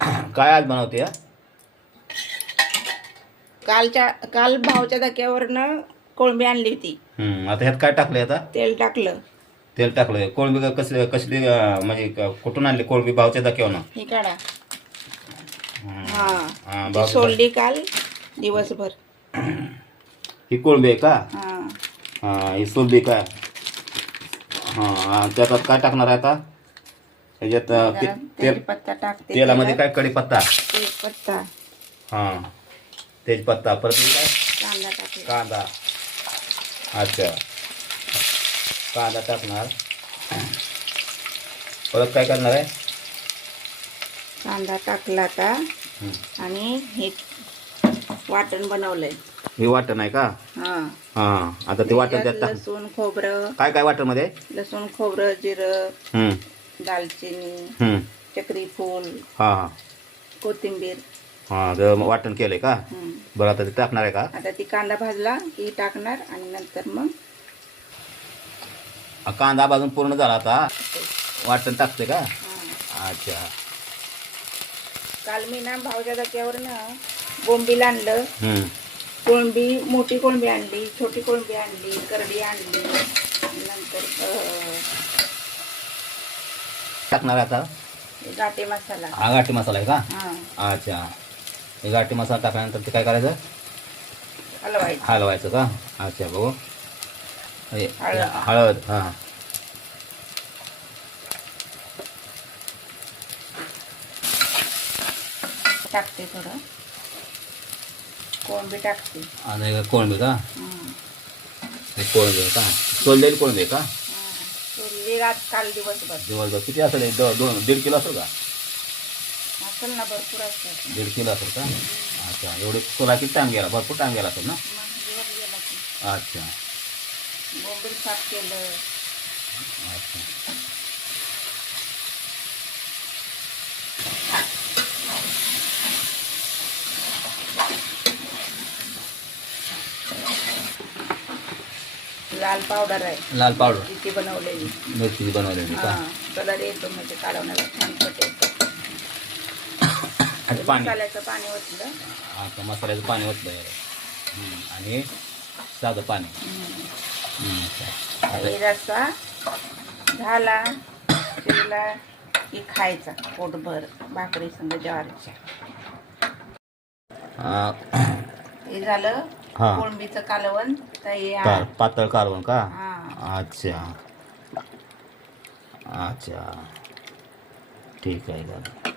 काय आज बनवते? काल भावच्या धक्क्यावरनं कोळंबी आणली होती. आता ह्यात काय टाकलंय? आता तेल टाकलं. तेल टाकलंय. कोळंबी कसली कसली म्हणजे कुठून आणली कोळंबी? भावच्या धक्क्यावरनं? ही काढा. हा, ती सोडली काल दिवसभर. ही कोळंबी आहे का? हा, ही सोलली का? त्यात काय टाकणार आहे आता? ह्याच्यात तेजपत्ता टाकते. तेलामध्ये काय? कढीपत्ता, तेजपत्ता, तेजपत्ता, परत काय? कांदा टाकला. कांदा. अच्छा, कांदा टाकणार. परत काय करणार आहे? कांदा टाकला आता आणि हे वाटण बनवलंय. हे वाटण आहे का? हा, आता ते वाटण त्यात टाक. लसूण खोबरं. काय काय वाटण मध्ये? लसूण खोबरं, जिरं, दालचिनी, चक्री फूल, कोथिंबीर. वाटण केलंय का? बरं, आता ते टाकणार आहे का? आता ती कांदा भाजला की टाकणार आणि नंतर मग कांदा भाजून पूर्ण झाला, आता वाटण टाकते का? अच्छा. काल मी ना भावच्या धक्क्यावरनं बोंबील आणलं. कोळंबी, मोठी कोळंबी आणली, छोटी कोळंबी आणली, करडी आणली. नंतर टाकणार आता घाटे मसाला. हा, घाटी मसाला आहे का? अच्छा. हे घाटी मसाला टाकल्यानंतर ते काय करायचं? हलवायचं का? अच्छा, बघू. हळद. हा, टाकते. थोडं कोळंबी टाकते. आणि कोळंबी का? कोळंबी आहे का? सोललेली कोळंबी आहे का? सोलली काल दिवसभर. किती असेल? 1.5 किलो असेल का? असेल ना, भरपूर असतात. 1.5 किलो असेल का? अच्छा, एवढे सोला किती टाइम गेला? भरपूर टाइम गेला असेल ना? दिवस गेला की. अच्छा. बोंबील साफ केलं. अच्छा. लाल पावडर आहे. लाल पावडर तिची बनवलेली. मिरची बनवलेली का? कलर येतो म्हणजे काढवण्याला छान पट येतं. मसाल्याचं पाणी ओतलं. आता मसाल्याचं पाणी ओतलं आणि साधं पाणी. रस्सा झाला शिजला की खायचा पोटभर भाकरी संग ज्वारीच्या. हे झालं कोळंबीचं कालवण. पातळ कालवण का? अच्छा, अच्छा, ठीक आहे.